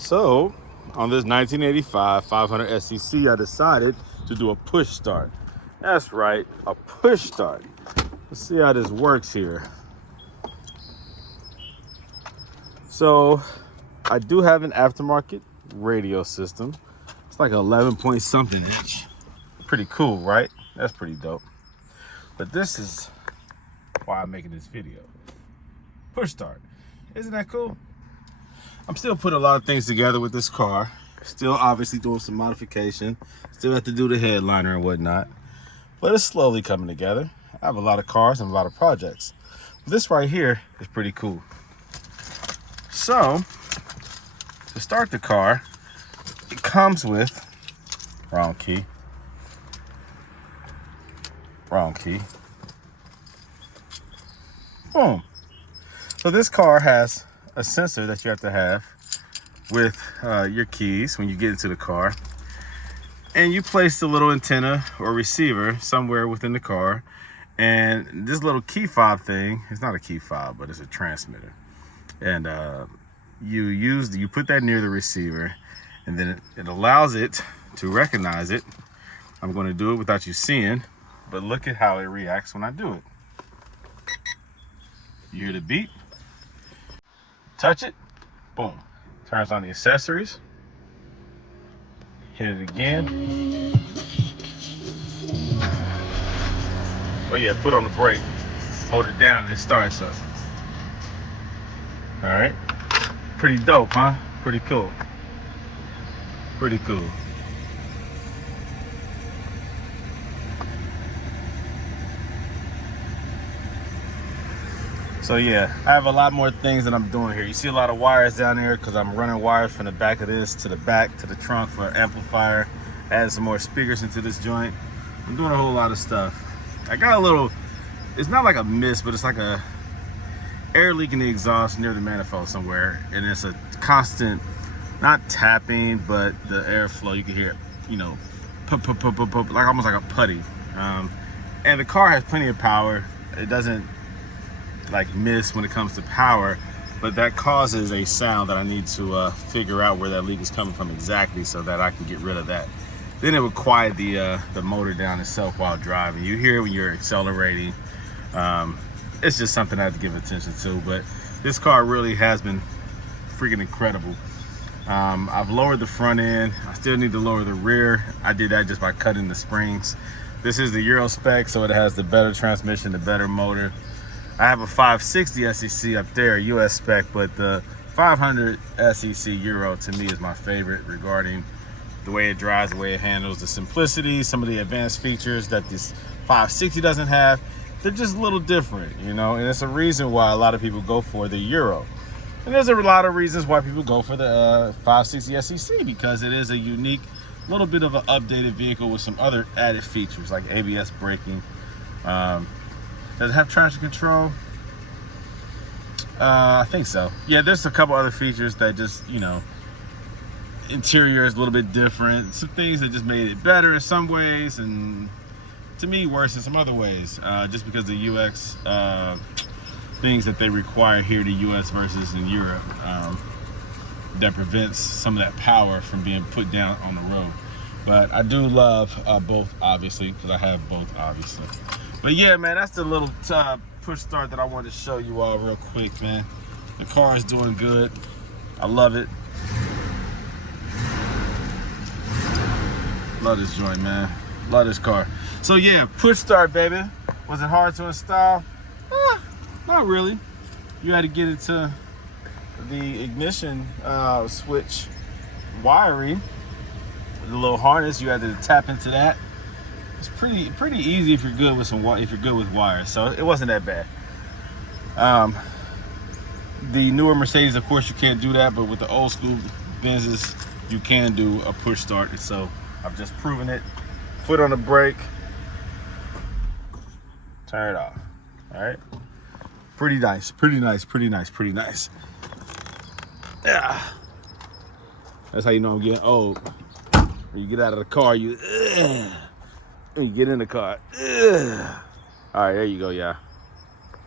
So on this 1985 500 SEC, I decided to do a push start. That's right, a push start. Let's see how this works here. So I do have an aftermarket radio system. It's like 11 point something inch. Pretty cool, right? That's pretty dope. But this is why I'm making this video. Push start. Isn't that cool? I'm still putting a lot of things together with this car. Still obviously doing some modification. Still have to do the headliner and whatnot. But it's slowly coming together. I have a lot of cars and a lot of projects. This right here is pretty cool. So, to start the car, it comes with, wrong key. Boom. So this car has a sensor that you have to have with your keys when you get into the car. And you place the little antenna or receiver somewhere within the car. And this little key fob thing, it's not a key fob, but it's a transmitter. And you put that near the receiver, and then it allows it to recognize it. I'm going to do it without you seeing, but look at how it reacts when I do it. You hear the beep, touch it, boom, turns on the accessories, hit it again. Oh yeah, put on the brake, hold it down and it starts up. All right, pretty dope, huh? Pretty cool. Pretty cool. So yeah, I have a lot more things that I'm doing here. You see a lot of wires down there because I'm running wires from the back of this to the back to the trunk for an amplifier. Adding some more speakers into this joint. I'm doing a whole lot of stuff. I got a little, it's not like a mist, but it's like a air leak in the exhaust near the manifold somewhere. And it's a constant, not tapping, but the airflow, you can hear it, you know, like almost like a putty. And the car has plenty of power. It doesn't like miss when it comes to power, but that causes a sound that I need to figure out where that leak is coming from exactly so that I can get rid of that. Then it would quiet the motor down itself while driving. You hear it when you're accelerating. It's just something I have to give attention to, but this car really has been freaking incredible. I've lowered the front end. I still need to lower the rear. I did that just by cutting the springs. This is the Euro-spec, so it has the better transmission, the better motor. I have a 560 SEC up there, US spec, but the 500 SEC Euro to me is my favorite regarding the way it drives, the way it handles, the simplicity, some of the advanced features that this 560 doesn't have. They're just a little different, you know, and it's a reason why a lot of people go for the Euro. And there's a lot of reasons why people go for the 560 SEC, because it is a unique, little bit of an updated vehicle with some other added features like ABS braking. Does it have traction control? I think so. Yeah, there's a couple other features that just, you know, interior is a little bit different. Some things that just made it better in some ways, and to me worse in some other ways. Just because the UX things that they require here in the US versus in Europe, that prevents some of that power from being put down on the road. But I do love both, obviously, because I have both, obviously. But yeah, man, that's the little push start that I wanted to show you all real quick, man. The car is doing good. I love it. Love this joint, man. Love this car. So yeah, push start, baby. Was it hard to install? Not really. You had to get it to the ignition switch wiring. The little harness, you had to tap into that. It's pretty easy if you're good with wires, so it wasn't that bad. The newer Mercedes, of course, you can't do that, but with the old school Benzes, you can do a push start. And so I've just proven it. Foot on the brake, turn it off. All right, pretty nice. Yeah, that's how you know I'm getting old. When you get out of the car, when you get in the car. All right, there you go, yeah.